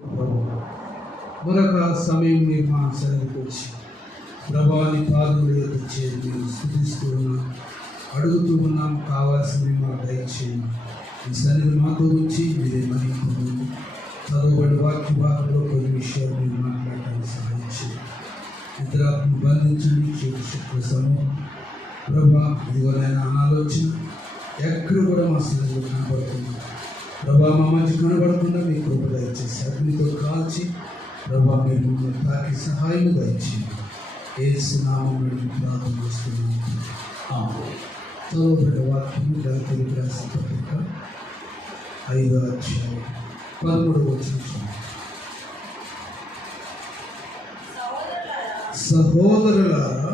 మరొక సమయం మీరు మా సన్నిధికి వచ్చి ప్రభాని పాదముల యొక్క చేరి స్థుతిస్తూ ఉన్నాం, అడుగుతూ ఉన్నాం. కావాల్సింది మాకు దయచేయండి. ఈ సన్నిధి మాతో ఉంచి మీరే మరింపండి. చదవబడి వాక్య భాగంలో కొన్ని విషయాలు మీరు మాట్లాడటానికి సహాయం చేయండి. నిద్రాత్మను బంధించండి. చెడు శక్తుల సమూహం ప్రభా ఇదిగోనైనా అనాలోచన ఎక్కడ కూడా మా సన్నిధిలో కనబడుతుంది. ప్రభా మా మధ్య కనబడకుండా మీ కృప దయచేసి అగ్నితో కాల్చి ప్రభా మీరు మమ్మల్ని తాకి సహాయం దయచేయండి. యేసు నామములో ప్రార్థన చేస్తున్నాము. చదవబడిన వాక్యం గలతీయులకు రాసిన పత్రిక 5వ అధ్యాయం 13వ వచనం. సహోదరులారా,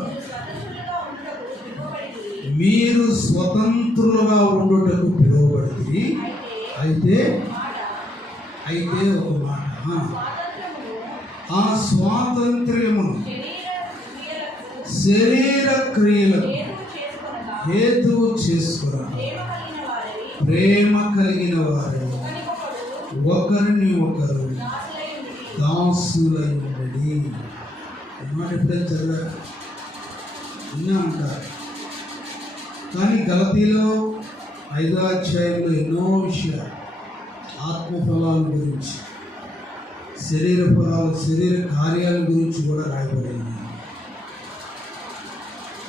మీరు స్వతంత్రులుగా ఉండుటకు పిలువబడింది. అయితే ఒక మాట, ఆ స్వాతంత్ర్యమును శరీర క్రియలకు హేతువు చేసుకున్నారు. ప్రేమ కలిగిన వారు ఒకరిని ఒకరు దాసులై ఉండడి. మాట ఎప్పుడైనా చదివారు విన్నా అంటారు. కానీ గలతీలో 5వ అధ్యాయంలో ఎన్నో విషయాలు ఆత్మఫలాల గురించి, శరీర ఫలాలు, శరీర కార్యాల గురించి కూడా రాయబడింది.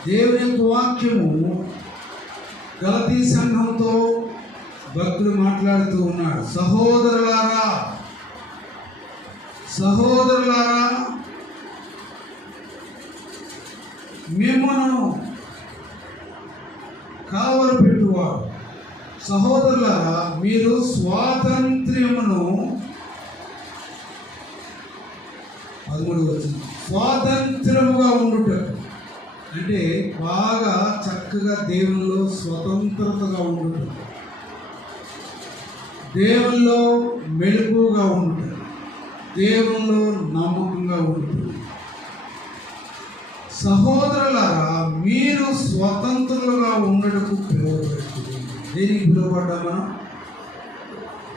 దేవుని యొక్క వాక్యము గలతీ సంఘంతో భక్తుడు మాట్లాడుతూ ఉన్నాడు. సహోదరులారా మిమ్మను కావలి పెట్టువాడు. సహోదరులారా, మీరు స్వాతంత్ర్యమును 13వ వచనం, స్వాతంత్రముగా ఉండుటకు అంటే బాగా చక్కగా దేవునిలో స్వతంత్రతగా ఉండటం, దేవునిలో మెళుకుగా ఉండటం, దేవునిలో నమ్మకంగా ఉండటం. సహోదరులారా, మీరు స్వతంత్రులుగా ఉండటకు పిలువబడుతుంది. దేనికి పిలువబడ్డా? మనం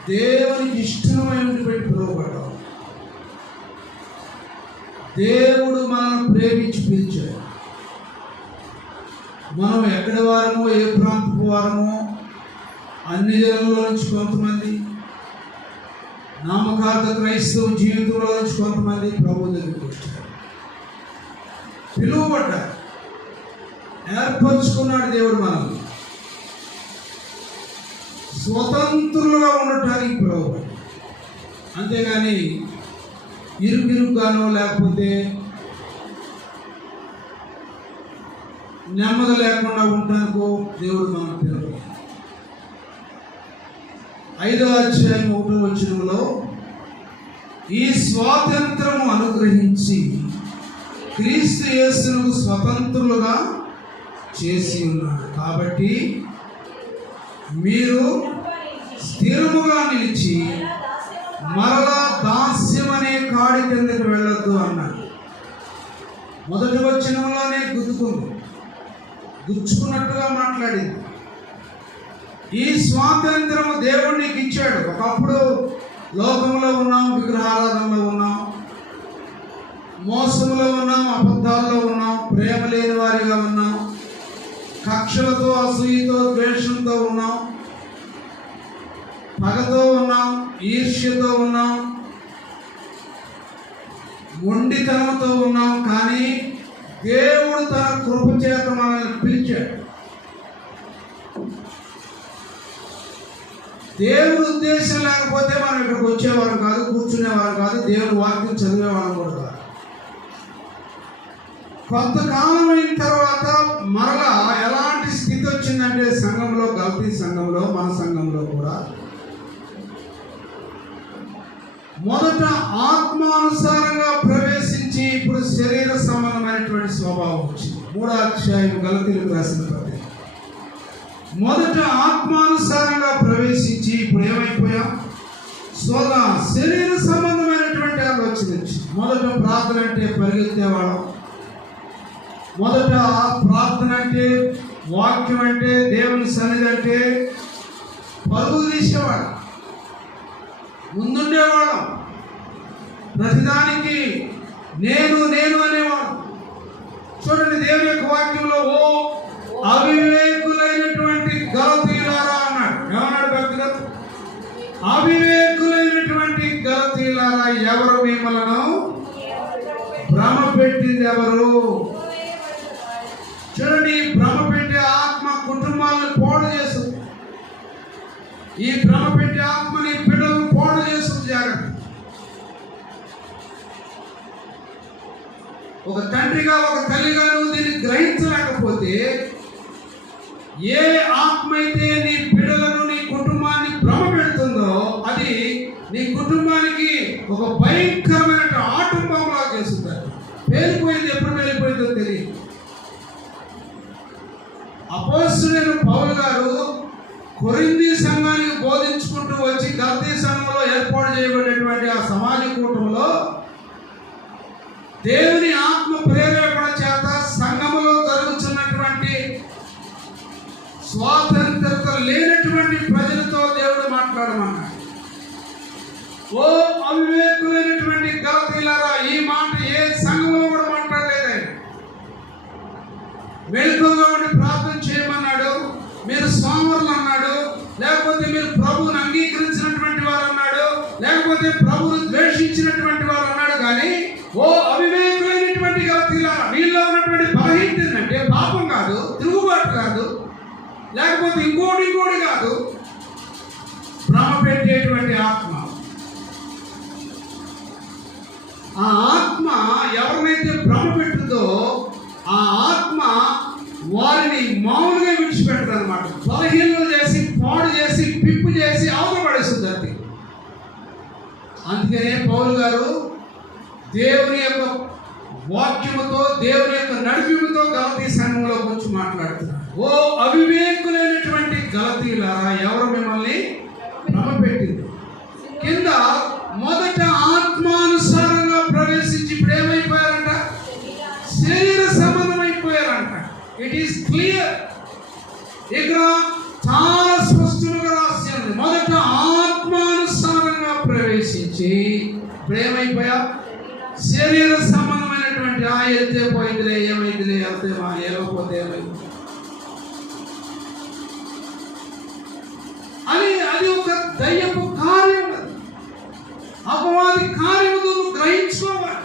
దేవునికి ఇష్టమైనటువంటి పిలువబడ్డాం. దేవుడు మనల్ని ప్రేమించి పిలిచాడు. మనం ఎక్కడి వారమో, ఏ ప్రాంతపు వారమో, అన్ని జనంలో నుంచి కొంతమంది, నామకార్థ క్రైస్తవ జీవితంలో నుంచి కొంతమంది ప్రభు దగ్గరికి వచ్చారు. పిలువబడ్డారు, ఏర్పరచుకున్నాడు దేవుడు మనల్ని. స్వతంత్రులుగా ఉండటానికి పిలువబడ్డారు. అంతేగాని ఇరుగానో లేకపోతే నెమ్మది లేకుండా ఉండటానికో దేవుడు మనం పిలవలేదు. 5వ అధ్యాయం 1వ వచనంలో ఈ స్వాతంత్రము అనుగ్రహించి క్రీస్తు యేసును స్వతంత్రులుగా చేసి ఉన్నాడు. కాబట్టి మీరు స్థిరముగా నిలిచి మరలా దాస్యం అనే కాడి కిందకు వెళ్ళొద్దు అన్నాడు. మొదటి వచనంలోనే గుచ్చుకున్నట్టుగా మాట్లాడింది. ఈ స్వాతంత్రము దేవుడు నీకు ఇచ్చాడు. ఒకప్పుడు లోకంలో ఉన్నాం, విగ్రహారాధనలో ఉన్నాం, మోసంలో ఉన్నాం, అబద్ధాల్లో ఉన్నాం, ప్రేమ లేని వారిగా ఉన్నాం, కక్షలతో, అసూయతో, ద్వేషంతో ఉన్నాం, పగతో ఉన్నాం, ఈర్ష్యతో ఉన్నాం, మొండితనంతో ఉన్నాం. కానీ దేవుడు తన కృప చేత మనల్ని పిలిచాడు. దేవుడు ఉద్దేశం లేకపోతే మనం ఇక్కడికి వచ్చేవారం కాదు, కూర్చునేవారం కాదు, దేవుని వాక్యం చదివేవారం కూడా కాదు. కొంతకాలం అయిన తర్వాత మరలా ఎలాంటి స్థితి వచ్చిందంటే సంఘంలో, గలతీ సంఘంలో, మన సంఘంలో కూడా మొదట ఆత్మానుసారంగా ప్రవేశించి ఇప్పుడు శరీర సంబంధమైనటువంటి స్వభావం వచ్చింది. 3వ అధ్యాయం గలతీయులకు రాసిన పత్రిక. మొదట ఆత్మానుసారంగా ప్రవేశించి ఇప్పుడు ఏమైపోయాం? శరీర సంబంధమైనటువంటి ఆలోచన వచ్చింది. మొదట ప్రార్థన అంటే పరిగెత్తేవాళ్ళం, మొదట ప్రార్థన అంటే, వాక్యం అంటే, దేవుని సన్నిధి అంటే పరుగులు తీసేవాళ్ళం, ముందుండేవాళ్ళం. ప్రతిదానికి నేను నేను అనేవాడు. చూడండి దేవుని యొక్క వాక్యంలో, ఓ అవివేకులైనటువంటి గలతీయులారా అన్నాడు. ఏమన్నాడు భక్తులు? అవివేకులైనటువంటి గలతీయులారా, ఎవరు మిమ్మలను భ్రమ పెట్టింది ఎవరు? చూడండి, ఈ భ్రమ పెట్టే ఆత్మ కుటుంబాలను పాడు చేస్తుంది. ఈ భ్రమ పెట్టే ఆత్మని బిడ్డలను పాడు చేస్తుంది. జాగ్రత్త. ఒక తండ్రిగా ఒక తల్లిగా నువ్వు దీన్ని గ్రహించలేకపోతే, ఏ ఆత్మ అయితే నీ బిడ్డలను నీ కుటుంబాన్ని భ్రమ పెడుతుందో అది నీ కుటుంబానికి ఒక భయంకరమైన ఆటంకంలా చేస్తుంది. పేలిపోయింది, ఎప్పుడు వెళ్ళిపోయిందో తెలియదు. అపోస్తలుడైన పౌలు గారు కొరింథీ సంఘానికి బోధించుకుంటూ వచ్చి గలతీ సంఘంలో ఏర్పాటు చేయబడినటువంటి ఆ సమాజ కూటంలో దేవుని ఆత్మ ప్రేరేపణ చేత సంఘములో జరుగుతున్నటువంటి స్వాతంత్రత లేనటువంటి ప్రజలతో దేవుడు మాట్లాడమన్నాడు. ఓ అవివేకులైనటువంటి గలతీయులారా, ఈ మాట ఏ సంఘంలో కూడా మాట్లాడలేదు. మెలకువగా ఉండి ప్రార్థన చేయమన్నాడు. మీరు సోమరులు అన్నాడు, లేకపోతే మీరు ప్రభువుని అంగీకరించినటువంటి వారు అన్నాడు, లేకపోతే ప్రభువును ద్వేషించినటువంటి వారు అన్నాడు. కానీ ఓ అవివేకులైనటువంటి గలతీయులారా, వీళ్ళలో ఉన్నటువంటి బలహీనత ఏంటంటే పాపం కాదు, తిరుగుబాటు కాదు, లేకపోతే ఇంకోటి కాదు, భ్రమ పెట్టేటువంటి ఆత్మ. ఆ ఆత్మ ఎవరినైతే భ్రమ పెట్టుదో ఆ ఆత్మ వారిని మామూలుగా విడిచిపెట్టదు అనమాట. బలహీనలు చేసి, పాడు చేసి, పిప్పు చేసి అవతపడేస్తుంది అది. అందుకనే పౌలు గారు దేవుని యొక్క వాక్యముతో, దేవుని యొక్క నడిపింపుతో గలతీ సంఘంలో గురించి మాట్లాడుతున్నారు. ఓ అవివేకులైనటువంటి గలతీయులారా, ఎవరు మిమ్మల్ని భ్రమ పెట్టింది? కింద మొదట ఆత్మానుసారంగా ప్రవేశించి ఇప్పుడు ఏమైపోయారంట? శరీర సంబంధం అయిపోయారంట. It is clear. ఇక్కడ చాలా స్పష్టంగా రాసి ఉంది. మొదట ఆత్మానుసారంగా ప్రవేశించి ఇప్పుడు ఏమైపోయా? శరీర సంబంధమైనటువంటి వెళ్తే పోయిందిలే, ఏమైందిలే, వెళ్తే ఏమైపోతే ఏమైంది అని, అది ఒక దయ్యపు కార్యం. అపవాది కార్యము నువ్వు గ్రహించుకోవాలి.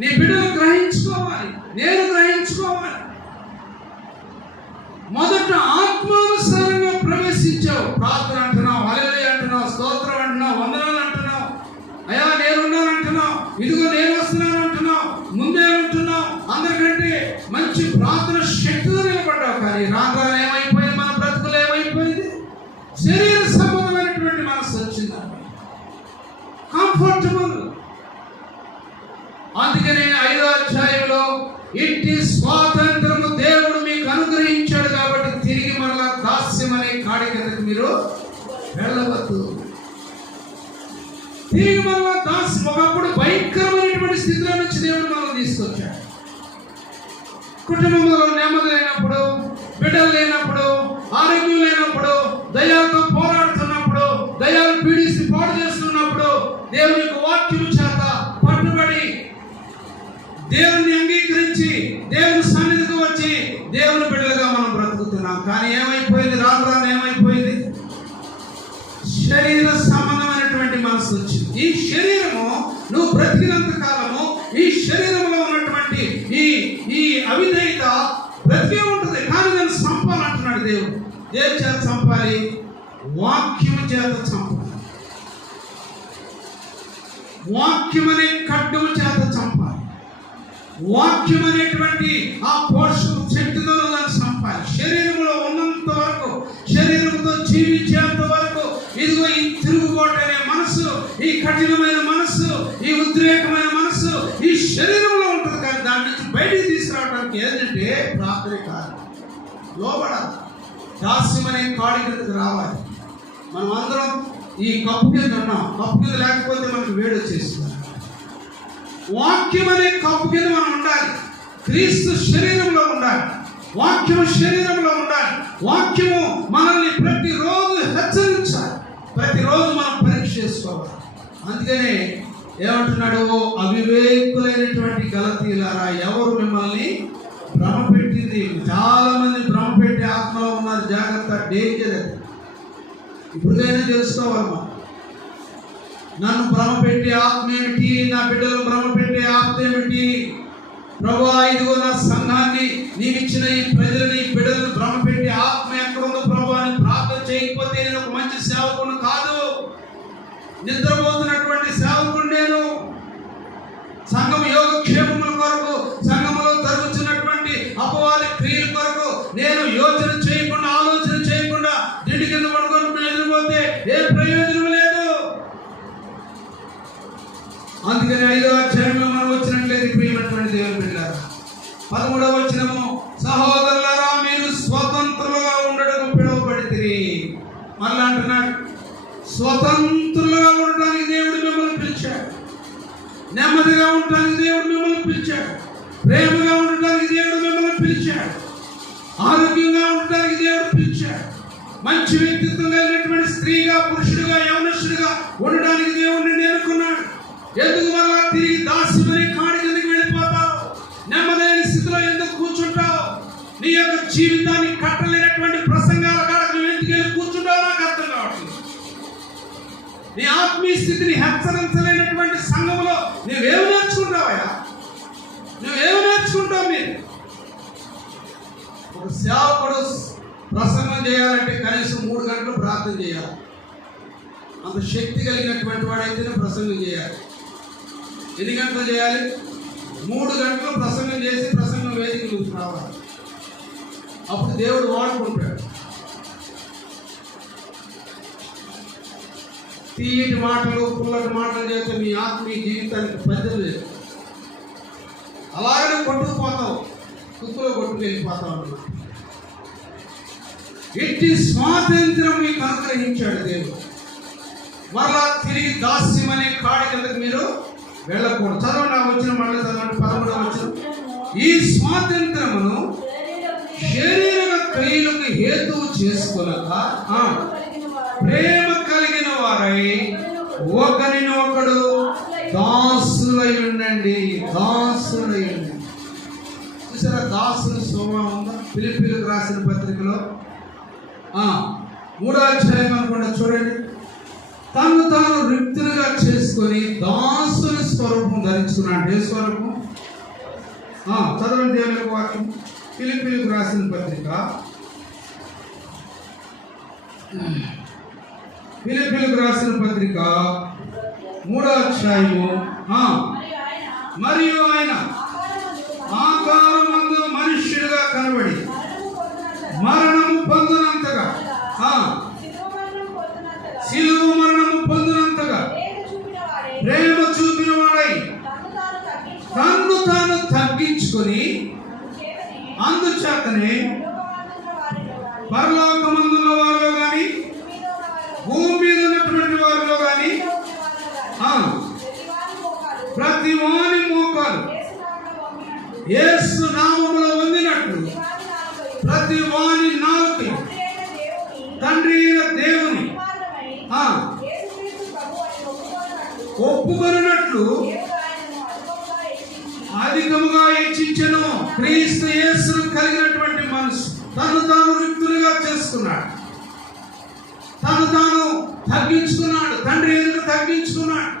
నీ బిడ్డలు గ్రహించుకోవాలి, నేను గ్రహించుకోవాలి. మొదట ఆత్మానుసారంగా ప్రవేశించావు. ప్రార్థన అంటున్నావు, హల్లెలూయా అంటున్నావు, స్తోత్రం అంటున్నావు, వందనాలు అంటున్నావు, అయ్యా నేనున్నాను అంటున్నావు, ఇదిగో నేను వస్తున్నాను అంటున్నావు, ముందే అంటున్నావు, అందరికంటే మంచి ప్రార్థన శక్తిగా నిలబడ్డావు. కానీ రాగానే ఏమైపోయింది? మన బ్రతుకులు ఏమైపోయింది? శరీర సంబంధమైనటువంటి మనసు వచ్చింది, కంఫర్టబుల్. అందుకనే 5వ అధ్యాయంలో ఇంటి స్వాతంత్రము దేవుడు మీకు అనుగ్రహించాడు కాబట్టి తిరిగి మరలా దాస్యం అనే కాడి కిందకి మీరు వెళ్ళవద్దు. తిరిగి మరలా దాస్యం, ఒకప్పుడు భయంకరమైనటువంటి స్థితిలో నుంచి దేవుడు మనల్ని తీసుకొచ్చాడు. కుటుంబంలో నెమ్మది లేనప్పుడు, బిడ్డలు లేనప్పుడు, ఆరోగ్యం లేనప్పుడు, దయ్యాలతో పోరాడుతున్నప్పుడు, దయ్యాలు పీడిసి పాడు చేస్తున్నప్పుడు దేవుని యొక్క వాక్యం చేత పట్టుబడి దేవుని అంగీకరించి దేవుని సన్నిధికి వచ్చి దేవుని బిడ్డలుగా మనం బ్రతుకుతున్నాం. కానీ ఏమైపోయింది? రాను ఏమైపోయింది? శరీర సంబంధమైనటువంటి మనసు వచ్చింది. ఈ శరీరము నువ్వు బ్రతికినంత కాలము ఈ శరీరంలో ఉన్నటువంటి ఈ అవిధేయత బ్రతికే ఉంటుంది. కానీ నేను చంపాలంటున్నాడు దేవుడు. దేని చేత చంపాలి? వాక్యము చేత చంపాలి. వాక్యం అనే ఖడ్గము చేత చంపాలి. వాక్యం అనేటువంటి ఆ పోషక శక్తితో దాన్ని చంపాలి. శరీరంలో ఉన్నంత వరకు, శరీరంతో జీవించేంత వరకు ఇదిగో ఈ తిరుగుబాటు అనే మనసు, ఈ కఠినమైన మనసు, ఈ ఉద్రేకమైన మనసు ఈ శరీరంలో ఉంటుంది. కానీ దాని నుంచి బయటికి తీసుకురావడానికి ఏంటంటే ప్రార్థన కాదు, లోబడాలి, దాస్యం అనే కాడి కిందకి రావాలి. మనం అందరం ఈ కప్పు కింద ఉన్నాం. కప్పు కింద లేకపోతే మనకు వేడి వచ్చేస్తుంది. వాక్యం అనే కప్పు కింద మనం ఉండాలి. క్రీస్తు శరీరంలో ఉండాలి. వాక్యము శరీరంలో ఉండాలి. వాక్యము మనల్ని ప్రతిరోజు హెచ్చరించాలి. ప్రతిరోజు మనం పరీక్ష చేసుకోవాలి. అందుకనే ఏమంటున్నాడు? అవివేకులైనటువంటి గలతీయులారా, ఎవరు మిమ్మల్ని భ్రమ పెట్టింది? చాలా మంది భ్రమ పెట్టే ఆత్మలో ఉన్నారు. జాగ్రత్త, డేంజర్. అది ఇప్పుడైనా తెలుసుకోవాలమ్మా. నన్ను భ్రమ పెట్టే ఆత్మ ఏమిటి? నా బిడ్డలను భ్రమ పెట్టే ఆత్మ ఏమిటి? ప్రభువా, ఇదిగో నా సంఘాన్ని, నీవిచ్చిన ఈ ప్రజలని, ఈ బిడ్డలను భ్రమ పెట్టే ఆత్మ ఎక్కడుందో ప్రభువా అని ప్రార్థన చేయకపోతే నేను ఒక మంచి సేవకుడు కాదు. నిద్రపోతున్నటువంటి సేవకుడు నేను. సంఘం యోగక్షేమముల కొరకు, సంఘంలో జరుగుతున్నటువంటి అపవాది క్రియల కొరకు నేను యోచన చేయకుండా, ఆలోచన చేయకుండా దిండి కింద పడుకొని ఎదిరిపోతే ఏ ప్రయోజనం లేదు. అందుకని 5వ అధ్యాయంలో మనం వచ్చినట్లయితే ప్రియమైనటువంటి దేవుని బిడ్డలారా, 13వ వచనము, సహోదరులారా, మీరు స్వతంత్రులుగా ఉండడం పిలువబడితిరి. మళ్ళా అంటున్నాడు, స్వతంత్రులుగా ఉండడానికి దేవుడు మిమ్మల్ని పిలిచాడు. నెమ్మదిగా ఉండడానికి దేవుడు మిమ్మల్ని పిలిచాడు. ప్రేమగా ఉండడానికి దేవుడు మిమ్మల్ని పిలిచాడు. ఆరోగ్యంగా ఉండడానికి దేవుడు పిలిచాడు. మంచి వ్యక్తిత్వం కలిగినటువంటి స్త్రీగా, పురుషుడిగా, యవనస్తుడిగా ఉండడానికి దేవుడిని ఎన్నుకున్నాడు. ఎందుకు మళ్ళా తిరిగి దాస్యమని కాడి కిందకి వెళ్ళిపోతావు? నెమ్మదైన స్థితిలో ఎందుకు కూర్చుంటావు? నీ యొక్క జీవితాన్ని కట్టలేనటువంటి ప్రసంగాల కాడకు నువ్వు ఎందుకు వెళ్ళి కూర్చుంటావు? నాకు అర్థం కావట్లేదు. నీ ఆత్మీయ స్థితిని హెచ్చరించలేనటువంటి సంఘంలో నువ్వేమి నేర్చుకుంటావయ్యా? నువ్వేమి నేర్చుకుంటావు? మీరు ఒక సేవకుడు ప్రసంగం చేయాలంటే కనీసం 3 గంటలు ప్రార్థన చేయాలి. అంత శక్తి కలిగినటువంటి వాడైతేనే ప్రసంగం చేయాలి. ఎన్ని గంటలు చేయాలి? 3 గంటలు ప్రసంగం చేసి ప్రసంగం వేదిక రావాలి. అప్పుడు దేవుడు వాడుకుంటాడు. తీయటి మాటలు, పుల్లటి మాటలు చేస్తే మీ ఆత్మీయ జీవితానికి పద్ధతి లేదు. అలాగనే కొట్టుకుపోతావు, కుక్కులో కొట్టుకెళ్ళిపోతావు అన్నమాట. ఎట్టి స్వాతంత్రం మీకు అనుగ్రహించాడు దేవుడు. మరలా తిరిగి దాస్యం అనే కాడి కిందకు మీరు వెళ్ళకూడదు. చదవండి, ఆ వచ్చిన మళ్ళీ చదవండి, 11వ వచనం. ఈ స్వాతంత్రమును శరీర క్రియలకు హేతువు చేసుకొనక ప్రేమ కలిగిన వారై ఒకరినొకడు దాసులై ఉండండి. దాసులై ఉండండి. చూసారా, దాసుల స్వభావం ఉందా? ఫిలిప్పీలకు రాసిన పత్రికలో 3వ అధ్యాయం అనుకుంటా చూడండి. తను తాను రిక్తులుగా చేసుకొని దాసుల స్వరూపం ధరించుకున్నాడు. ఏ స్వరూపం? చదవండి దేవుని వాక్యం. ఫిలిప్పీలకు రాసిన పత్రిక, ఫిలిప్పీలకు రాసిన పత్రిక 3వ అధ్యాయము. మరియు ఆయన ఆకారమందు మనుష్యుడిగా కనబడి మరణము పొందినంతగా, శిలువ మరణము పొందినంతగా ప్రేమ చూపిన వాడై తన్ను తాను తగ్గించుకొని అందుచేతనే పరలోకమందున్న వారిలో కానీ భూమి మీద ఉన్నటువంటి వారిలో కానీ ప్రతి వాని మోకాలు యేసు నామములో వందినట్లు ప్రతి వాని నాలుక తండ్రి అయిన దేవుని ఒప్పుకొనున్నట్లు అధికముగా హెచ్చించెను. క్రీస్తు యేసును కలిగినటువంటి మనసు తను తాను రిక్తులుగా చేసుకున్నాడు. తను తాను తగ్గించుకున్నాడు. తండ్రి ఎదురు తగ్గించుకున్నాడు.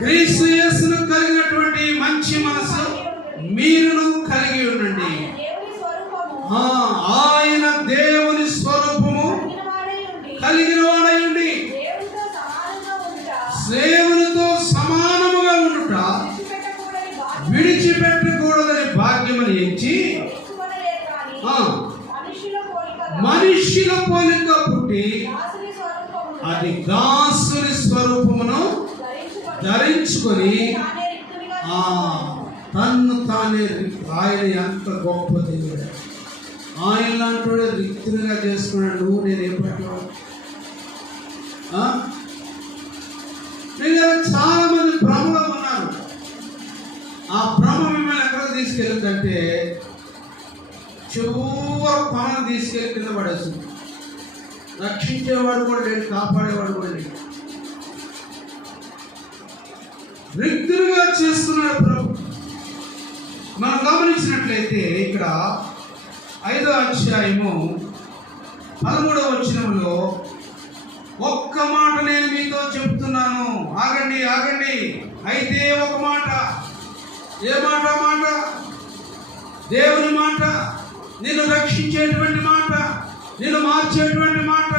క్రీస్తు యేసును కలిగినటువంటి మంచి మనసు మీరును కలిగి ఉండండి. ఆయన దేవుని స్వరూపము కలిగిన వాడై ఉండి దేవునితో సమానముగా ఉండుట విడిచిపెట్టకూడదని భాగ్యమని ఎంచి మనుష్యుల పోలిక పుట్టి అది దాసుని స్వరూపమును ధరించుకొని తన్ను తానే. ఆయన ఎంత గొప్ప దేవుడు! ఆయన లాంటి రిక్తులుగా చేసుకున్నాడు. నువ్వు నేను ఏం పట్టావు? చాలా మంది భ్రమలో ఉన్నారు. ఆ భ్రమ మిమ్మల్ని ఎక్కడ తీసుకెళ్ళిందంటే చివరి పనులు తీసుకెళ్ళి కింద పడేస్తుంది. రక్షించేవాడు కూడా లేడు, కాపాడేవాడు కూడా లేడు. రిక్తులుగా చేస్తున్నాడు ప్రభు. మనం గమనించినట్లయితే ఇక్కడ 5వ అధ్యాయము 13వ వచనంలో ఒక్క మాట నేను మీతో చెప్తున్నాను. ఆగండి ఆగండి. అయితే ఒక మాట. ఏ మాట? మాట దేవుని మాట, నిన్ను రక్షించేటువంటి మాట, నిన్ను మార్చేటువంటి మాట,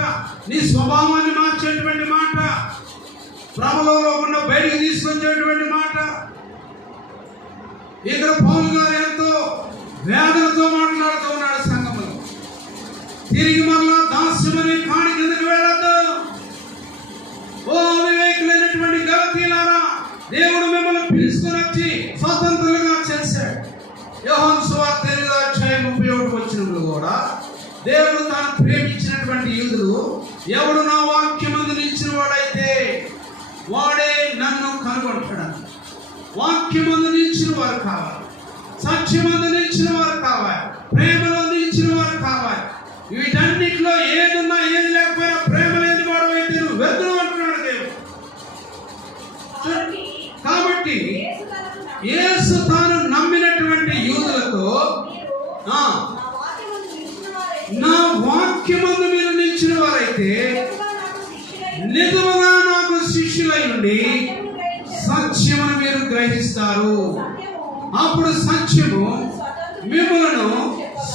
నీ స్వభావాన్ని మార్చేటువంటి మాట, భ్రమలో లేకుండా బయటికి తీసుకొచ్చేటువంటి మాట. ఇక్కడ పౌలు గారు ఎంతో వేదనతో మాట్లాడుతూ ఉన్నాడు సంఘంలో. తిరిగి మళ్ళా దాస్యమని కాడి కిందకి వెళ్ళొద్దు. ఓ వివేకులైనటువంటి గలతీయులారా, దేవుడు మిమ్మల్ని పిలుచుకొని వచ్చి స్వతంత్రులుగా చేశాడు. యోహాను సువార్త 8వ అధ్యాయం 31వ వచనంలో కూడా దేవుడు తాను ప్రేమించినటువంటి యూదులు, ఎవడు నా వాక్యమందు నిలిచిన వాడైతే వాడే నన్ను కనుగొంటాడు. వాక్యమందు నిలిచిన వారు కావాలి, సత్యమందు నిలిచిన వారు కావాలి, ప్రేమలో నిలిచిన వారు కావాలి. వీటన్నిటిలో ఏదున్నా ఏది లేకపోయినా ప్రేమ లేని వాడు అయితే నువ్వు వ్యర్థం అంటున్నాడు దేవుడు. కాబట్టి యేసు తాను నమ్మినటువంటి యూదులతో నా వాక్యమందు మీరు నిలిచిన వారైతే నిజముగా నాకు శిష్యులై ఉండి సత్యమును మీరు గ్రహిస్తారు. అప్పుడు సత్యము మిమ్మల్ని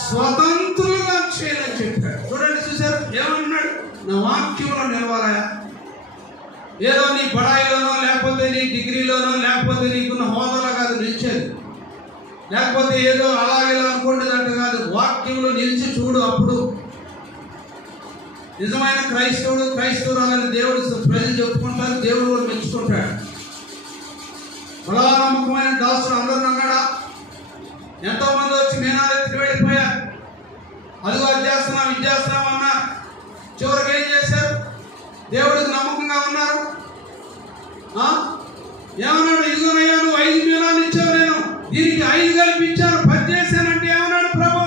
స్వతంత్రులుగా చేయాలని చెప్పాడు. చూడండి, చూసారు ఏమన్నాడు? నా వాక్యంలో నిలవాలయా. ఏదో నీ బడాయిలోనో లేకపోతే నీ డిగ్రీలోనో లేకపోతే నీకున్న హోదాలో కాదు నిలిచేది, లేకపోతే ఏదో అలాగే అనుకోండిదంట కాదు. వాక్యంలో నిలిచి చూడు. అప్పుడు నిజమైన క్రైస్తవుడు క్రైస్తవురాలని దేవుడు ప్రజలు చెప్పుకుంటారు, దేవుడు కూడా మెచ్చుకుంటాడు. బలా నమ్మకమైన దాసుడు అందరిని అన్నాడా? ఎంతో మంది వచ్చి మేనాలెత్తికి వెళ్ళిపోయారు. అదిగో అది చేస్తున్నాం ఇది చేస్తున్నాం అన్నారు. చివరికి ఏం చేశారు? దేవుడికి నమ్మకంగా ఉన్నారు. ఏమన్నాడు? ఇదిగోనయ్యా నువ్వు 5 మీనాలు ఇచ్చావు, నేను దీనికి 5 కల్పించాను, 10 చేశానంటే ఏమన్నాడు ప్రభు?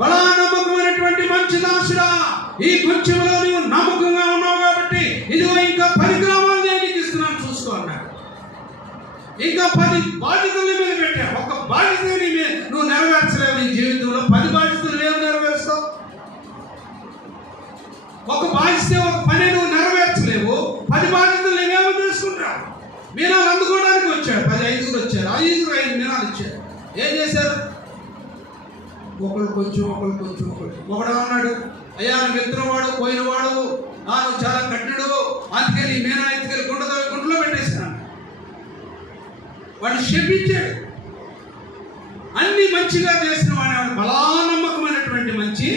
బలా నమ్మకమైనటువంటి మంచి దాసుడా, ఈ కొంచెంలో నువ్వు నమ్మకంగా ఉన్నావు కాబట్టి ఇదిగో ఇంకా 10 గ్రామాలు నేను నీకు ఇస్తున్నాను, చూసుకో అన్నాడు. ఇంకా 10 బాధ్యతలు మీద పెట్టా. ఒక బాధ్యతని నువ్వు నెరవేర్చలేవు. నీ జీవితంలో 10 బాధ్యతలు ఏమి నెరవేరుస్తావు? ఒక బాధ్యత ఒక పని నువ్వు నెరవేర్చలేవు. 10 బాధ్యతలు నేనేమో తీసుకుంటావు. మీనాలు అందుకోవడానికి వచ్చాడు. 10 5 వచ్చారు. 5 మీనాలు ఇచ్చారు. ఏం చేశారు? ఒకళ్ళు కొంచెం ఒకడు అన్నాడు, అయ్యా నువ్వు ఎత్తునవాడు పోయినవాడు, నువ్వు చాలా కఠినుడు, అందుకే నీ మీనా ఎత్తుకెళ్ళి గుంటలో పెట్టేశాను. వాడు శపించాడు. అన్ని మంచిగా చేసిన వాడు బలా నమ్మకమైనటువంటి మంచి.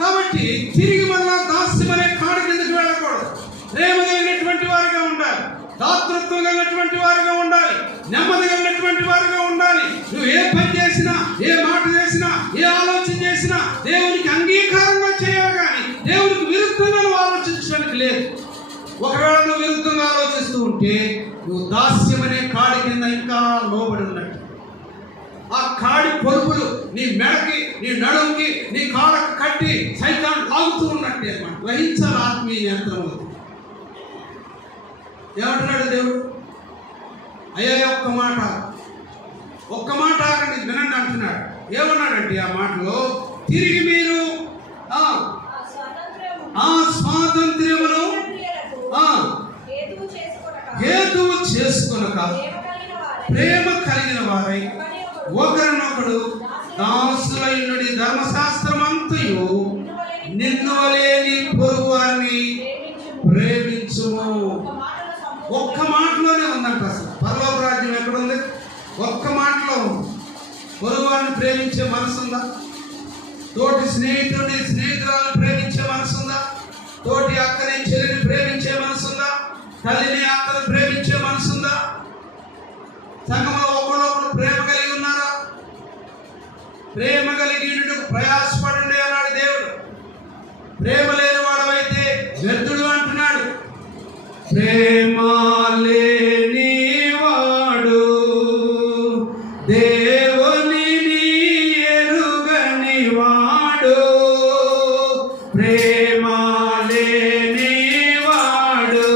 కాబట్టి తిరిగి మళ్ళా దాస్యం అనే కాడి కిందకి వెళ్ళకూడదు. ప్రేమ కలిగినటువంటి వారిగా ఉండాలి, దాతృత్వం కలిగినటువంటి వారిగా ఉండాలి, నెమ్మది కలిగినటువంటి వారిగా ఉండాలి. నువ్వు ఏ పని చేసినా, ఏ మాట చేసినా, ఏ ఆలోచన చేసినా దేవునికి అంగీకారంగా చేయాలి, కానీ దేవునికి విరుద్ధంగా నువ్వు ఆలోచించడానికి లేదు. ఒకవేళ నువ్వు విరుద్ధంగా ఆలోచిస్తూ ఉంటే నువ్వు దాస్యం అనే కాడి కింద ఇంకా లోబడి ఉన్నట్టు. ఆ కాడి పొలుపులు నీ మెడకి, నీ నడుముకి, నీ కాళ్ళకు కట్టి సైతాన్ని తాగుతూ ఉన్నట్టే అన్నమాట. గ్రహించాలి ఆత్మీయ యంత్రము. ఏమంటున్నాడు దేవుడు? అయ్యా ఒక్క మాట ఆగండి వినండి అంటున్నాడు. ఏమన్నాడంటే ఆ మాటలో, తిరిగి మీరు ఆ స్వాతంత్ర్యమును హేతువు చేసుకొనక ప్రేమ కలిగిన వారై ఒకరినొకడు దాసులైనడి ధర్మశాస్త్రం అంతయు నిన్ను వలేని పొరుగు వారిని ప్రేమించుము. ఒక్క మాటలోనే ఉందంట. అసలు పరలోక రాజ్యం ఎక్కడుంది? ఒక్క మాటలో ఉంది. పొరుగు వారిని ప్రేమించే మనసు ఉందా? తోటి స్నేహితుడిని స్నేహితురాలను ప్రేమించే మనసు ఉందా? తోటి అక్కని చెల్లిని ప్రేమించే మనసు ఉందా? తల్లిని అక్కని ప్రేమించే మనసు ఉందా? సంగమలో ఒకరొకరు ప్రేమ కలిగి ఉన్నారా? ప్రేమ కలిగి ప్రయాసపడండి అన్నాడు దేవుడు. ప్రేమ లేని వాడవైతే వ్యర్థుడు అంటున్నాడు. ప్రేమ లేని వాడు దేవుని ఎరుగని వాడు, ప్రేమ లేని వాడు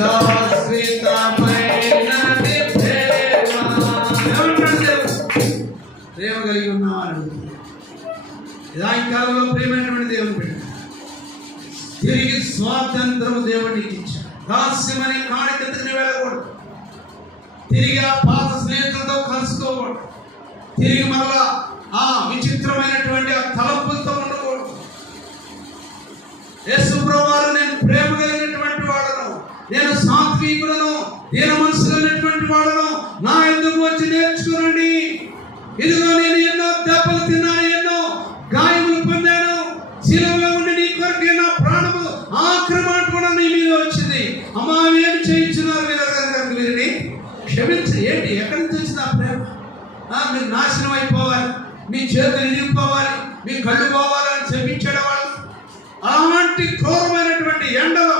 శాశ్వతమైనది ప్రేమ. ప్రేమ కలిగి ఉన్నామని సాయంకాలంలో ప్రేమైనటువంటి దేవుని బిడ్డ తిరిగి స్వాతంత్రం దేవుడికి ఇచ్చాడు. దాస్యమని కాడికెందుకు వెళ్ళకూడదు. తిరిగి ఆ పాత స్నేహితులతో కలుసుకోకూడదు. తిరిగి మరలా ఆ విచిత్రమైనటువంటి ఆ తలంపులతో ఉండకూడదు. యేసు ప్రభువారు నేను ప్రేమ కలిగినటువంటి వాడను, నేను సాత్వికులను, దీన మనసు కలిగినటువంటి వాడను, నా ఎందుకు వచ్చి నేర్చుకునండి. ఇదిగో నేను ఎన్నో దెబ్బలు తిన్నాను, ఎన్నో గాయములు పొందాను, శిలువలో ఉండి నీ కొరకు నా ప్రాణము ఆక్రమణ కూడా నీ మీద వచ్చింది. అమ్మా ఏం చేయించున్నారు మీరు కనుక వీరిని క్షమించి. ఏంటి ఎక్కడి నుంచి వచ్చింది ఆ ప్రేమ? మీరు నాశనం అయిపోవాలి, మీ చేతులు ఇరిగిపోవాలి, మీ కళ్ళు పోవాలని చెప్పించాడు వాళ్ళు. అలాంటి క్రూరమైనటువంటి ఎండలో,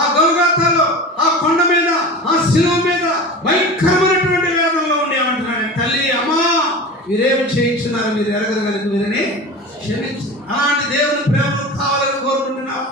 ఆ గొల్గొతాలో, ఆ కొండ మీద, ఆ శిలువ మీద భయంకరమైనటువంటి వేదంలో ఉండి ఏమంటున్నాడు, తల్లి అమ్మా మీరేమి చేయించున్నారు, మీరు ఎరగరు కనుక వీరిని క్షమించు. అలాంటి దేవుని ప్రేమను కావాలని కోరుకుంటున్నావు.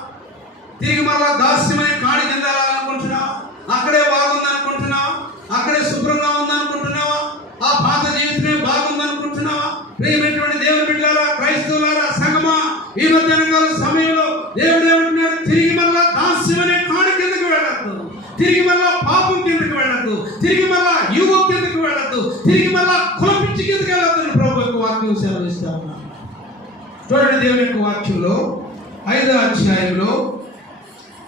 తిరిగి మళ్ళా దాస్యమని కాడి కింద అనుకుంటున్నావు, అక్కడే బాగుందనుకుంటున్నావు, అక్కడే శుభ్రంగా ఉందనుకుంటున్నావా, ఆ పాత జీవితమే బాగుందనుకుంటున్నావా? ప్రియమైనటువంటి దేవుని బిడ్డలారా, క్రైస్తవులారా, సంగమా, ఈ మధ్యాహ్నకాల సమయంలో దేవుడు ఏమంటున్నాడు, తిరిగి మళ్ళా దాస్యమనే కాడి కిందకి వెళ్ళద్దు, తిరిగి మళ్ళా పాపం కిందకి వెళ్ళద్దు, తిరిగి మళ్ళా యుగం కిందకి వెళ్ళద్దు, తిరిగి మళ్ళా కులపిచ్చి కిందకి వెళ్ళద్దు అని ప్రభు యొక్క వాక్యం సెలవిస్తా ఉన్నాను. చూడండి దేవుని యొక్క వాక్యంలో 5వ అధ్యాయంలో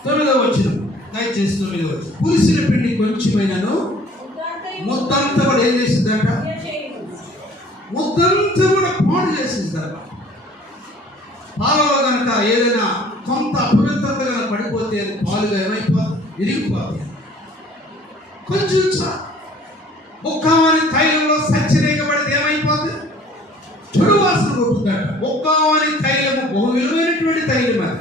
9వ వచనం, దయచేసి 9వ వచనం. పులిసిన పిండి కొంచెమైనను ముద్దంతా కూడా ఏం చేసిందట, ముద్దంతా కూడా పాడు చేసిందట. పాలలో కనుక ఏదైనా కొంత అపవిత్రత కనుక పడిపోతే పాలుగా ఏమైపోతుంది, విరిగిపోతుంది. కొంచెం ముక్కామని తైలంలో సచ్చిరేయబడితే ఏమైపోతుంది, చెడు వాసన కొట్టుకుందట. ముక్కామని తైలము బహు విలువైనటువంటి తైలం అది.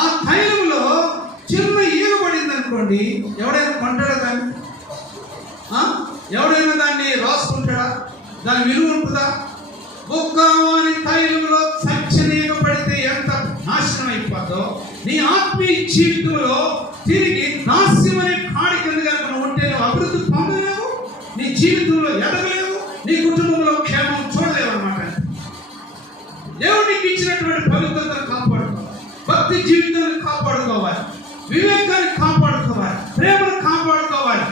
ఆ తైలంలో చిన్న ఈగ పడింది అనుకోండి, ఎవడైనా కొంటాడా దాన్ని? ఎవడైనా దాన్ని రాసుకుంటాడా? దాని విలువ ఉంటుందా? ముక్కామని తైలంలో సచ్చనీయ పడితే ఎంత నాశనం అయిపోతుందో, నీ ఆత్మీయ జీవితంలో తిరిగి నాశనమనే కాడి కింద కనుక ఉంటే నువ్వు అభివృద్ధి పొందలేవు, నీ జీవితంలో ఎదగలేవు, నీ కుటుంబంలో క్షేమం చూడలేవు అన్నమాట. దేవుడికి ఇచ్చినటువంటి పవిత్రతను కాపాడుకోవాలి, భక్తి జీవితాన్ని కాపాడుకోవాలి, వివేకాన్ని కాపాడుకోవాలి, ప్రేమను కాపాడుకోవాలి.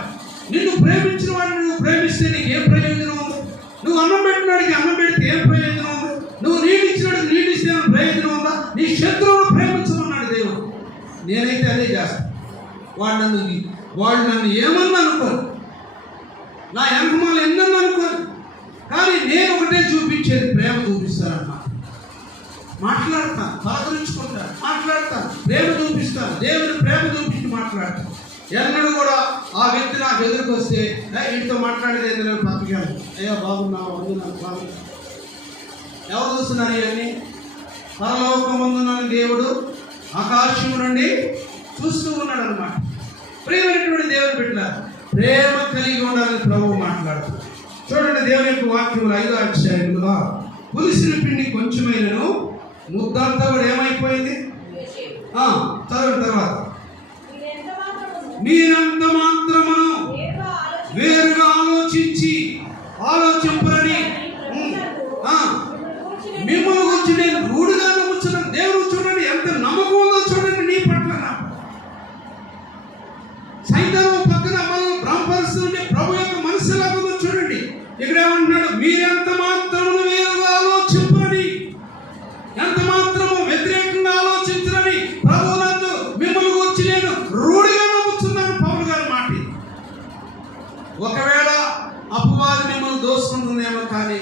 నిన్ను ప్రేమించిన వాడిని నువ్వు ప్రేమిస్తే నీకు ఏం ప్రయోజనం ఉంది? నువ్వు అన్నం పెట్టినాడికి అన్నం పెడితే ఏం ప్రయోజనం ఉంది? నువ్వు నీళ్ళు ఇచ్చినాడికి నీళ్ళు ఇస్తే ప్రయోజనం ఉందా? నీ శత్రువును ప్రేమించమన్నాడు దేవుడు. నేనైతే అదే చేస్తాను. వాడు నన్ను ఏమన్నా అనుకోను, నా వెనకమాలు ఎన్నన్నా అనుకోను, కానీ నేను ఒకటే చూపించేది ప్రేమ చూపిస్తానన్నమాట. మాట్లాడతాను, పలకరించుకుంటాను, మాట్లాడతాను, ప్రేమ చూపిస్తాను, దేవుని ప్రేమ చూపించి మాట్లాడతాను. ఎన్నడూ కూడా ఆ వ్యక్తి నాకు ఎదురుకు వస్తే ఇంటితో మాట్లాడేది ఏదైనా పక్కకెళ్ళి అయ్యా బాగున్నావు, అందు నాకు బాగున్నా. ఎవరు చూస్తున్నారు ఇవన్నీ? పరలోకమందున్న దేవుడు ఆకాశము నుండి చూస్తూ ఉన్నాడు అన్నమాట. ప్రియమైనటువంటి దేవుని బిడ్డలారా, ప్రేమ కలిగి ఉండాలని ప్రభువు మాట్లాడుతున్నాడు. చూడండి దేవుని యొక్క వాక్యములు 5వ అధ్యాయంలో, పులిసిన పిండి కొంచెమైనను ముద్దంతా కూడా ఏమైపోయింది? చదవండి తర్వాత, మీరంత మాత్రమును వేరుగా ఆలోచింపరని మిమ్మల్ని గురించి నేను రూఢిగా నమ్ముతున్నాను. దేవుడు చూడండి ఎంత నమ్మకం ఉందో చూడండి నీ పట్ల. సైతాను పక్కన మనల్ని భ్రమపరుస్తుంటే ప్రభు యొక్క మనసు ఎలా ఉందో చూడండి. ఇక్కడ ఏమంటున్నాడు, మీరెంత మాత్రము వేరుగా ఆలోచింపరని, ఎంత మాత్రము వ్యతిరేకంగా ఆలోచించరని ప్రభువునందు మిమ్మల్ని గురించి నేను రూఢిగా నమ్ముతున్నాను. పౌలు గారి మాట. ఒకవేళ అపవాది మిమ్మల్ని దోసుకుంటుందేమో, కానీ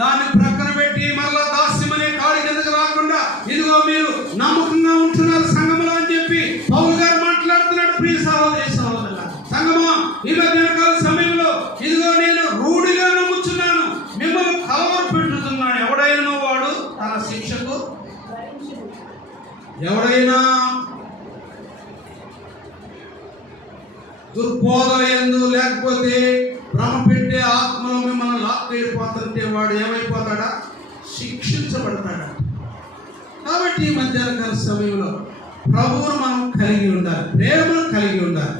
దాన్ని ప్రక్కన పెట్టి మరలా దాస్యమనే కాడి కిందకు రాకుండా ఇదిగో మీరు నమ్మకంగా ఉంటున్నారు సంగమలో అని చెప్పి పౌలు గారు మాట్లాడుతున్నాడు. ప్రియ సహోదరి సహోదరుల సంగమా, ఈ మధ్యాహ్నకాల సమయంలో ఇదిగో నేను రూఢిగా నమ్ముతున్నాను, మిమ్మల్ని కలవర పెట్టుతున్నాను. ఎవడైనా వాడు తన శిక్షకు, ఎవడైనా దుర్బోధన ఎందు లేకపోతే భ్రమ పెట్టే ఆత్మలో మిమ్మల్ని లాక్కెళ్ళిపోతుంటే వాడు ఏమైపోతాడా? శిక్షించబడతాడా. కాబట్టి ఈ మధ్యాహ్నకాల సమయంలో ప్రభువును మనం కలిగి ఉండాలి, ప్రేమను కలిగి ఉండాలి.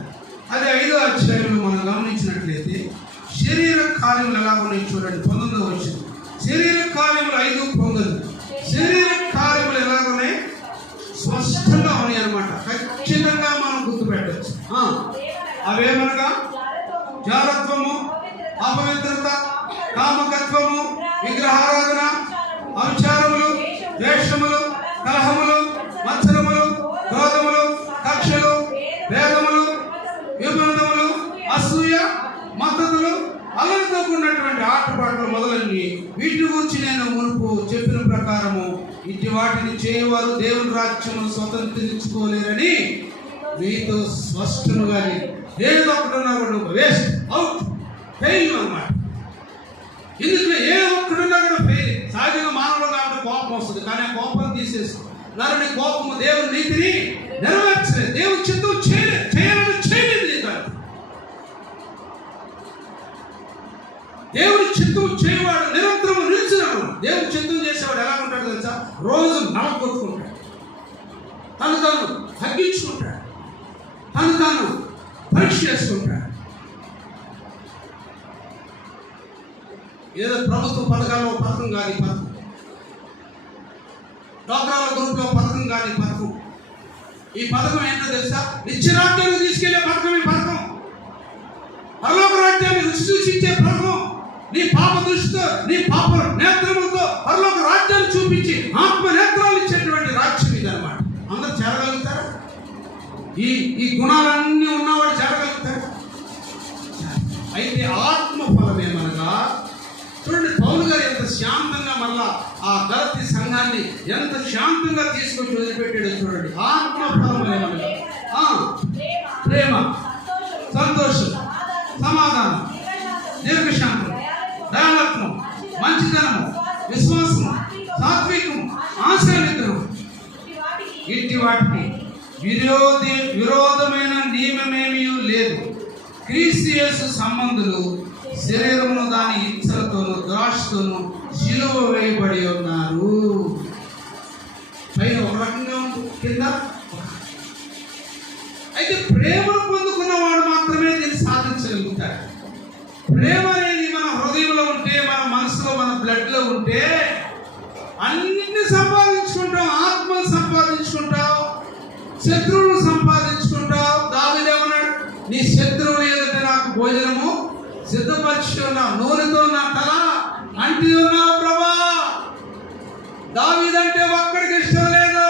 అదే 5వ అధ్యాయంలో మనం గమనించినట్లయితే శరీర కార్యములు ఎలా ఉన్నాయి చూడండి. 19వ వచనం. శరీర కార్యములు 5:9. శరీర కార్యములు ఎలా ఉన్నాయి? స్పష్టంగా ఉన్నాయి అన్నమాట. ఖచ్చితంగా మనం గుర్తుపెట్టవచ్చు. అవేమనగా జారత్వము, అపవిత్రత, కామకత్వము, విగ్రహారాధన, అవిచారములు, ద్వేషములు, కలహములు, మత్సరములు, క్రోధములు, కక్షలు, భేదములు, విబంధములు, అసూయ, మద్దతులు, అల్లరితో కూడినటువంటి ఆటపాటలు మొదలైనవి. వీటి గురించి నేను మునుపు చెప్పిన ప్రకారము ఇటు వాటిని చేయవారు దేవుని రాజ్యమును స్వతంత్రించుకోలేరని మీతో స్పష్టముగా ఏదో ఒక్కడున్నా కూడా వేస్ట్, అవుట్, ఫెయిల్ అన్నమాట. ఎందుకంటే ఏ ఒక్కడున్నా కూడా ఫెయిల్. సహజంగా మానవుడు కాబట్టి కోపం వస్తుంది, కానీ ఆ కోపం తీసేస్తుంది. నరుని కోపము దేవుని నీతిని నెరవేర్చలేదు, దేవుని చిత్తం చేయలేదు. దేవుని చిత్తం చేయవాడు నిరంతరం నిలిచినాడు. దేవుని చిత్తం చేసేవాడు ఎలా ఉంటాడు తెలుసా? రోజు నలగొట్టుకుంటాడు, తను తాను తగ్గించుకుంటాడు, తను తాను పరీక్ష చేసుకుంటాడు. ఏదో ప్రభుత్వ పథకాల్లో పథకం కాదు ఈ పథకం, డాక్టర్ల గ్రూప్లో పథకం కాదు ఈ పథకం. ఈ పథకం ఏంటో తెలుసా? నిత్యరాజ్యాన్ని తీసుకెళ్లే పథకం ఈ పథకం. పరలోక రాజ్యాన్ని రుచి సూచించే పథకం. నీ పాప దృష్టితో, నీ పాప నేత్రములతో పరలోక రాజ్యాన్ని చూపించి ఆత్మ నేత్రాలు ఇచ్చేటువంటి రాజ్యం ఇది అన్నమాట. అందరూ చేరగలుగుతారా? ఈ గుణాలన్నీ ఉన్నవాడు చేరగలుగుతారు. అయితే ఆత్మ ఫలం ఏమనగా, చూడండి పౌలు గారు ఎంత శాంతంగా మళ్ళా ఆ గలతీ సంఘాన్ని ఎంత శాంతంగా తీసుకొచ్చి వదిలిపెట్టాడో చూడండి. ఆత్మ ఫలం ఏమనగా ప్రేమ, సంతోషం, సమాధానం, దీర్ఘశాంతం, దయాళత్వం, మంచితనము, విశ్వాసము, సాత్వికము, ఆశానిగ్రహం. ఇట్టి వాటికి విరోధమైన నియమమేమీ లేదు. క్రీస్తు యేసు సంబంధులు శరీరమును దాని ఇచ్చలతోనూ ద్రాక్షతోనూ సిలువ వేయబడి ఉన్నారు. పైన ఒక రకంగా ఉంటుంది, కింద. అయితే ప్రేమను పొందుకున్నవాడు మాత్రమే దీన్ని సాధించగలుగుతాడు. ప్రేమ అనేది మన హృదయంలో ఉంటే, మన మనసులో, మన బ్లడ్లో ఉంటే అన్ని సంపాదించుకుంటాం. ఆత్మను సంపాదించుకుంటావు, శత్రువును సంపాదించుకుంటావు. దావీదేమన్నాడు? నీ శత్రువులు ఏదంటే నాకు భోజనము సిద్ధపరిచి ఉన్నావు, నూనెతో నా తల అంటి ఉన్నావు ప్రభా. దావీదంటే ఒక్కడికి ఇష్టం లేదు,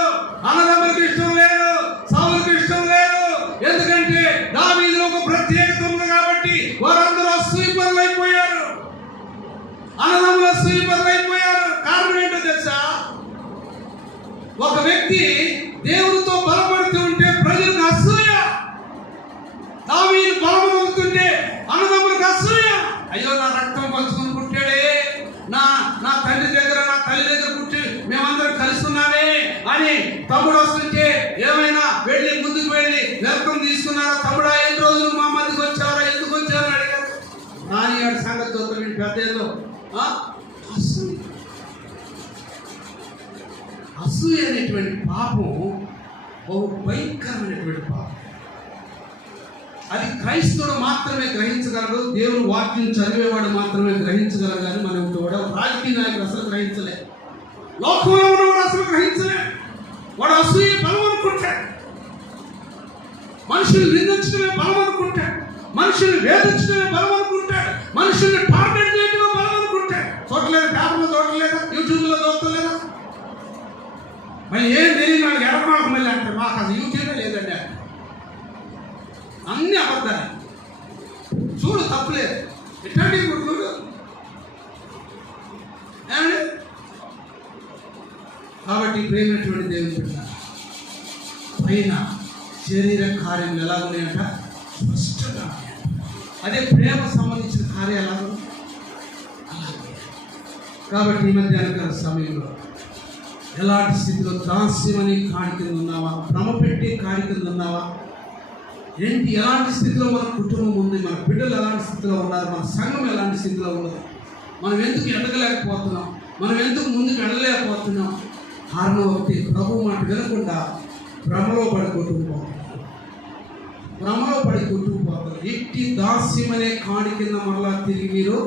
అన్నదమ్ములకు ఇష్టం లేదు, సౌలుకి ఇష్టం లేదు. ఎందుకంటే దావీదులో ఒక ప్రత్యేకత ఉంది కాబట్టి వారందరూ అసూయపరులైపోయారు, అన్నదమ్ములు అసూయపరులైపోయారు. కారణం ఏంటో తెలుసా? ఒక వ్యక్తి దేవునితో బలపడుతూ ఉంటే ప్రజలకు అసూయ, దావీదు బలము పొందుతుంటే అన్నదమ్ములకు అసూయ. అయ్యో నా రక్తం పంచుకుని పుట్టాడే, నా తండ్రి దగ్గర, నా తల్లి దగ్గర పుట్టి మేమందరం కలుస్తున్నామే అని తమ్ముడు వస్తుంటే ఏమైనా వెళ్ళి ముందుకు వెళ్ళి వెల్కమ్ తీసుకున్నారా? తమ్ముడా ఎన్ని రోజులు మా మధ్యకి వచ్చారా, ఎందుకు వచ్చారని అడిగారు. కానీ వాడి సంగతి చూద్దాం. పెద్ద ఏదో అసూయ అనేటువంటి పాపం బహు భయంకరమైనటువంటి పాపం. అది క్రైస్తవుడు మాత్రమే గ్రహించగలరు, దేవుని వాక్యం చదివేవాడు మాత్రమే గ్రహించగలరు. కానీ మనం కూడా రాజకీయ నాయకుడు అసలు గ్రహించలే, లోకంలో ఉన్నవాడు అసలు గ్రహించలే. వాడు అసూయ బలం అనుకుంటాడు, మనుషులు నిందించడమే బలం అనుకుంటాడు, మనుషులు వేధించడమే బలం అనుకుంటాడు, మనుషుల్ని టార్గెట్ చేయడమే బలం అనుకుంటాడు. చూడలేదు, పేపర్లో చూడలేదా, యూట్యూబ్లో చూడలేదా? మళ్ళీ ఏం తెలియదు వాళ్ళకి ఎడమాలకు మళ్ళీ అంటే మాకు అసలు యూట్యూబే లేదండి, అన్ని అబద్ధాలు. చూడు తప్పులేదు, ఎట్లాంటి చూడు కాబట్టి ప్రేమైనటువంటి దేవుని బిడ్డ పైన శరీర కార్యములు ఎలా ఉన్నాయంట? స్పష్టంగా. అదే ప్రేమ సంబంధించిన కార్యాలు ఎలా ఉన్నాయి? కాబట్టి ఈ మధ్యాహ్న సమయంలో ఎలాంటి స్థితిలో దాస్యమని కాడి కింద ఉన్నావా, భ్రమ పెట్టే కాడి కింద ఉన్నావా ఏంటి? ఎలాంటి స్థితిలో మన కుటుంబం ఉంది, మన బిడ్డలు ఎలాంటి స్థితిలో ఉన్నారు, మన సంఘం ఎలాంటి స్థితిలో ఉన్నది, మనం ఎందుకు ఎదగలేకపోతున్నాం, మనం ఎందుకు ముందుకు వెళ్ళలేకపోతున్నాం? కారణం ఒకటి, ప్రభు మాట వినకుండా భ్రమలో పడి కొట్టుకుపోతారు. భ్రమలో పడి కొట్టుకుపోతారు. ఇట్టి దాస్యం అనే కాడి కింద మరలా తిరిగి మీరు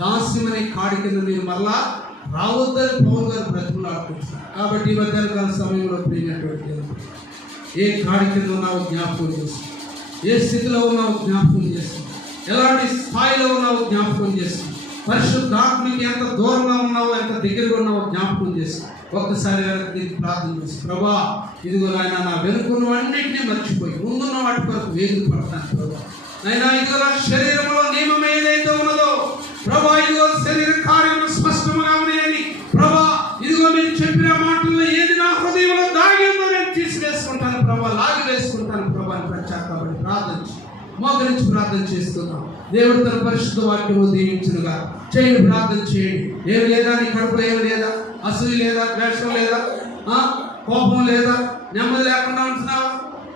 దాస్యం అనే కాడి కింద మీరు మరలా రావద్దని పౌలు గారు బ్రతిమలాడుకుంటున్నారు. కాబట్టి ఈ మధ్యాహ్నకాల సమయంలో ప్రియమైనటువంటి ఏ కాడి కింద ఉన్నావో జ్ఞాపకం చేస్తుంది, ఏ స్థితిలో ఉన్నావో జ్ఞాపకం చేస్తుంది, ఎలాంటి స్థాయిలో ఉన్నావో జ్ఞాపకం చేస్తుంది, పరిశుద్ధాత్మకి ఎంత దూరంగా ఉన్నావో ఎంత దగ్గరగా ఉన్నావో జ్ఞాపకం చేస్తుంది. ఒక్కసారి దీనికి ప్రార్థన చేసి, ప్రభా ఇదిగో నాయన నా వెనుకున్నవన్నింటినీ మర్చిపోయి ముందున్న వాటి వరకు వేగులు పడతాను. ప్రభా నైనా ఇదిగో నా శరీరంలో నియమం ఏదైతే ఉన్నదో ప్రభా ఇదిగో శరీర కార్యములు స్పష్టంగా ఉన్నాయని ప్రభా ఇదిగో మీరు చెప్పిన మాటల్లో ఏది నా హృదయంలో దాగి ఉందో నేను తీసివేసుకుంటాను ప్రభా, లాగి వేసుకుంటాను ప్రభా అని ప్రత్యేకపడి ప్రార్థన మోకరించి ప్రార్థన చేస్తున్నాం. దేవుడు తన పరిశుద్ధ వాక్యము దీవించునుగా. చేయండి, ప్రార్థన చేయండి. ఏమి లేదా నీ కడుపులో ఏమి లేదా? అసూయ లేదా? ద్వేషం లేదా? కోపం లేదా? నెమ్మది లేకుండా ఉంటున్నావా?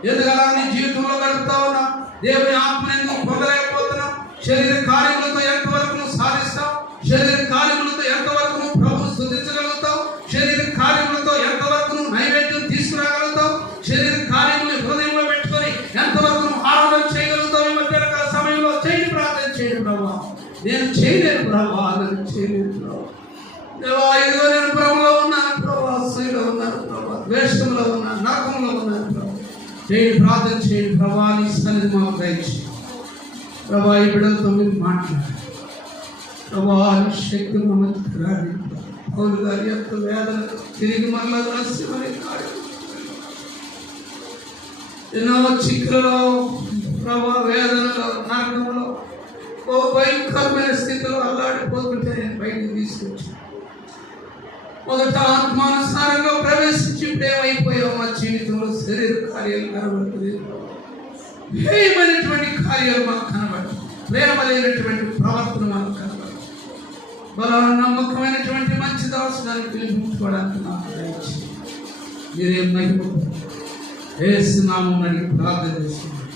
ఎందుకలా నీ జీవితంలో గడుపుతా ఉన్నా? దేవుని ఆత్మను ఎందుకు పొందలేకపోతున్నావు? శరీర కార్యములతో ఎంతవరకు నువ్వు సాధిస్తావు? శరీర కార్యములతో ఎంతవరకు నువ్వు ప్రభువును స్తుతించగలుగుతావు? శరీర కార్యములతో ఎంతవరకు నువ్వు నైవేద్యం తీసుకురాగలుగుతావు? శరీర కార్యములు హృదయంలో పెట్టుకొని ఎంతవరకు నువ్వు ఆరాధన చేయగలుగుతావు? ఈ మధ్యాహ్నకాల సమయంలో చేయండి, ప్రార్థన చేయండి. ప్రభా నేను చేయలేను ప్రభా, నేను చేయలేను ప్రభా. దేవా ఇదిగో నేను భ్రమలో ఉన్నాను ప్రభా, అసూయలో ఉన్నాను ప్రభా, ద్వేషంలో ఉన్నాను, నరకంలో ఉన్నాను ప్రభా. చేయండి, ప్రార్థన చేయండి. ప్రభా నీ సన్నిధి మాకు దయచేయండి ప్రభా. ఈ బిడ్డలతో మీరు మాట్లాడండి ప్రభా. నీ శక్తి మమ్మల్ని రాని పౌలు గారి యొక్క వేదన తిరిగి మరలా రహస్యమనే కార్యం ఎన్నో చిక్కులలో ప్రభా, వేదనలో, నరకంలో ఓ భయంకరమైన స్థితిలో అల్లాడిపోతుంటే నేను బయటకు తీసుకొచ్చాను. మొదట ఆత్మానుసారంగా ప్రవేశించి ఏమైపోయావు మా జీవితంలో శరీర కార్యాలు కనబడుతుంది, భయమైనటువంటి కార్యాలు మాకు కనబడదు, ప్రేమ లేనటువంటి ప్రవర్తన మాకు కనబడదు. బలాన్ని నమ్మకమైనటువంటి మంచి దాసుదాన్ని పిలిపించుకోవడానికి నాకు దయచేయండి. మీరేం మహిమ యేసు నామమున ప్రార్థన చేస్తున్నాను.